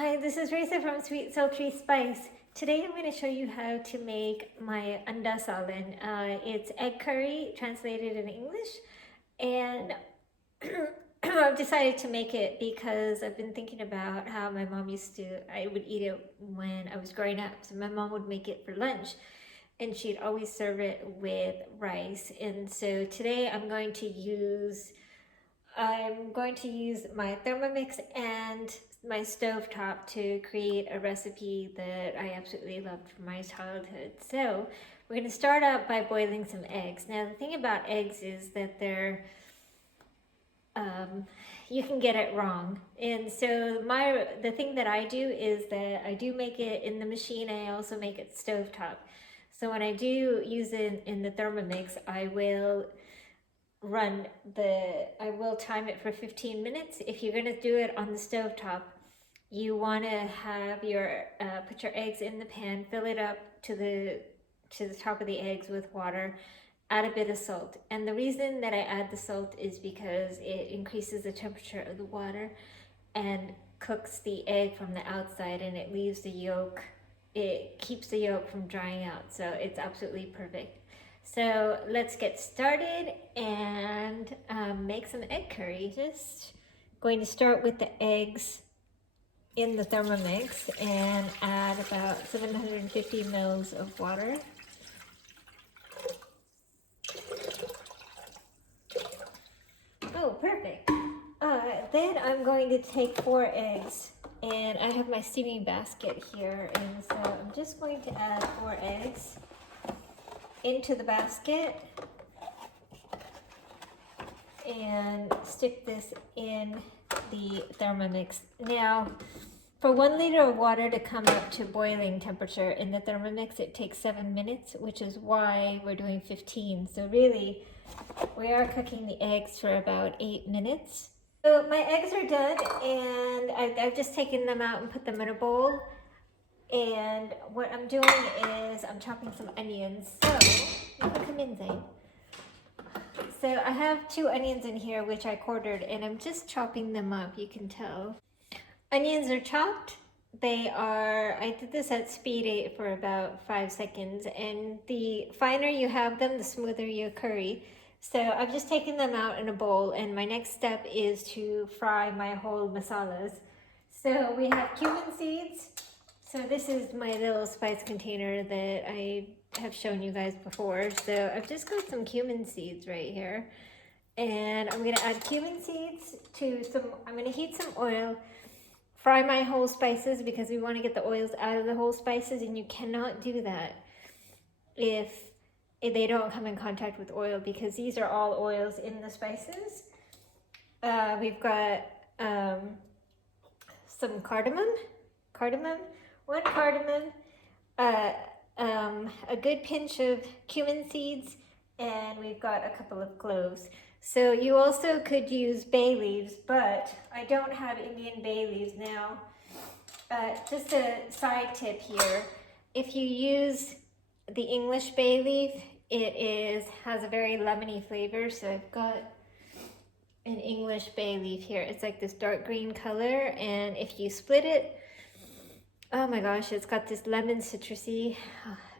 Hi, this is Risa from Sweet Sultry Spice. Today I'm going to show you how to make my anda salad. It's egg curry translated in English, and I've decided to make it because I've been thinking about how my mom I would eat it when I was growing up. So my mom would make it for lunch and she'd always serve it with rice. And so today I'm going to use my Thermomix and my stovetop to create a recipe that I absolutely loved from my childhood. So we're going to start out by boiling some eggs. Now the thing about eggs is that you can get it wrong. And so the thing that I do is that I do make it in the machine. I also make it stovetop. So when I do use it in the Thermomix, I will time it for 15 minutes. If you're gonna do it on the stovetop, you wanna have put your eggs in the pan, fill it up to the top of the eggs with water, add a bit of salt. And the reason that I add the salt is because it increases the temperature of the water and cooks the egg from the outside, and it keeps the yolk from drying out. So it's absolutely perfect. So let's get started and make some egg curry. Just going to start with the eggs in the Thermomix and add about 750 mils of water. Oh, perfect. Then I'm going to take 4 eggs, and I have my steaming basket here, and so I'm just going to add 4 eggs into the basket and stick this in the Thermomix. Now, for 1 liter of water to come up to boiling temperature in the Thermomix, it takes 7 minutes, which is why we're doing 15. So really, we are cooking the eggs for about 8 minutes. So my eggs are done, and I've just taken them out and put them in a bowl. And what I'm doing is I'm chopping some onions. So, come in, Zane. So I have 2 onions in here, which I quartered, and I'm just chopping them up, you can tell. Onions are chopped. I did this at speed 8 for about 5 seconds, and the finer you have them, the smoother your curry. So I've just taken them out in a bowl, and my next step is to fry my whole masalas. So we have cumin seeds. So this is my little spice container that I have shown you guys before. So I've just got some cumin seeds right here. And I'm gonna add cumin seeds I'm gonna heat some oil, fry my whole spices because we wanna get the oils out of the whole spices, and you cannot do that if they don't come in contact with oil, because these are all oils in the spices. We've got some cardamom, 1 cardamom, a good pinch of cumin seeds, and we've got a couple of cloves. So you also could use bay leaves, but I don't have Indian bay leaves now. Just a side tip here, if you use the English bay leaf, has a very lemony flavor. So I've got an English bay leaf here. It's like this dark green color, and if you split it, oh my gosh, it's got this lemon citrusy,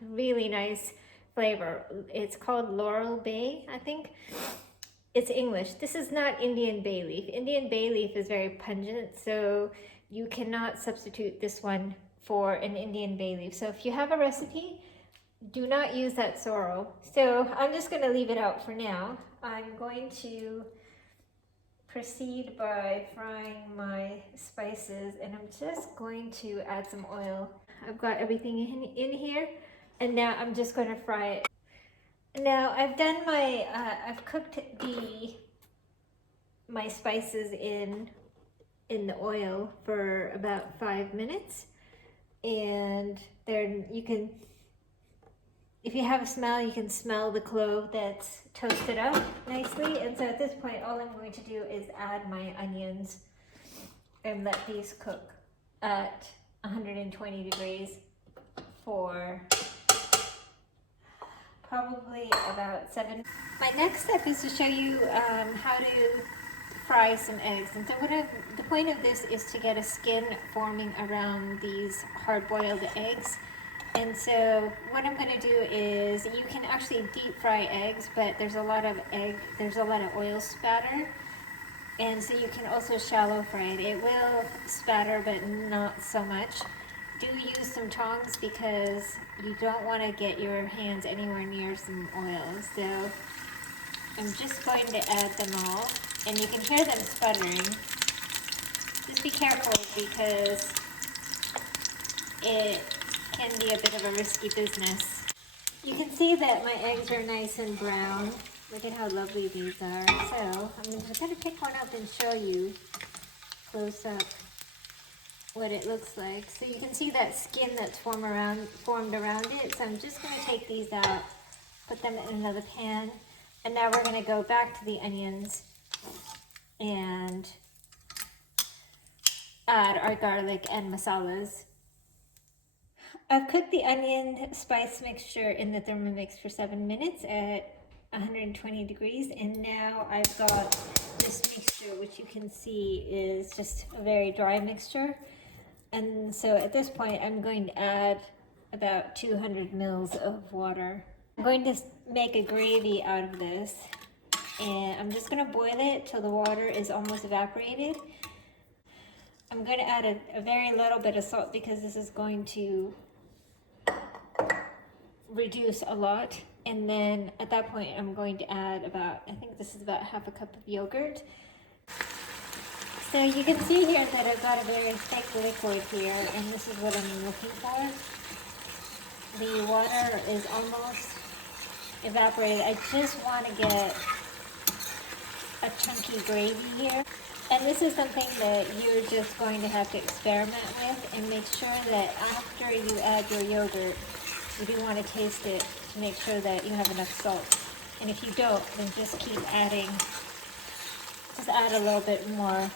really nice flavor. It's called Laurel Bay, I think. It's English. This is not Indian bay leaf. Indian bay leaf is very pungent, so you cannot substitute this one for an Indian bay leaf. So if you have a recipe, do not use that sorrel. So I'm just going to leave it out for now. I'm going to proceed by frying my spices, and I'm just going to add some oil. I've got everything in here, and now I'm just going to fry it. Now I've done I've cooked my spices in the oil for about 5 minutes, and if you have a smell, you can smell the clove that's toasted up nicely. And so at this point, all I'm going to do is add my onions and let these cook at 120 degrees for probably about 7. My next step is to show you how to fry some eggs. And so the point of this is to get a skin forming around these hard-boiled eggs. And so what I'm going to do is, you can actually deep fry eggs, but there's a lot of oil spatter. And so you can also shallow fry it. It will spatter, but not so much. Do use some tongs because you don't want to get your hands anywhere near some oil. So I'm just going to add them all. And you can hear them sputtering. Just be careful because it can be a bit of a risky business. You can see that my eggs are nice and brown. Look at how lovely these are. So I'm just going to pick one up and show you close up what it looks like. So you can see that skin that's formed around it. So I'm just going to take these out, put them in another pan, and now we're going to go back to the onions and add our garlic and masalas. I've cooked the onion spice mixture in the Thermomix for 7 minutes at 120 degrees, and now I've got this mixture, which you can see is just a very dry mixture. And so at this point I'm going to add about 200 mils of water. I'm going to make a gravy out of this, and I'm just going to boil it till the water is almost evaporated. I'm going to add a very little bit of salt because this is going to reduce a lot. And then at that point I'm going to add I think this is about half a cup of yogurt. So you can see here that I've got a very thick liquid here, and this is what I'm looking for. The water is almost evaporated. I just want to get a chunky gravy here. And this is something that you're just going to have to experiment with, and make sure that after you add your yogurt, you do want to taste it to make sure that you have enough salt. And if you don't, then just keep adding, just add a little bit more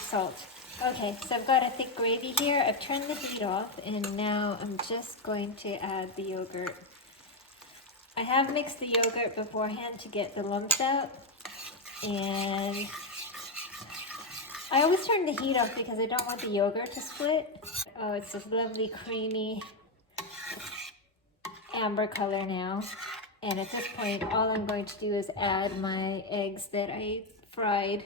salt. Okay, so I've got a thick gravy here. I've turned the heat off, and now I'm just going to add the yogurt. I have mixed the yogurt beforehand to get the lumps out, and I always turn the heat off because I don't want the yogurt to split. Oh, it's this lovely creamy amber color now. And at this point, all I'm going to do is add my eggs that I fried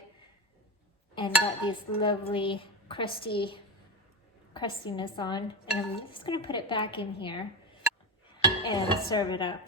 and got this lovely crustiness on. And I'm just going to put it back in here and serve it up.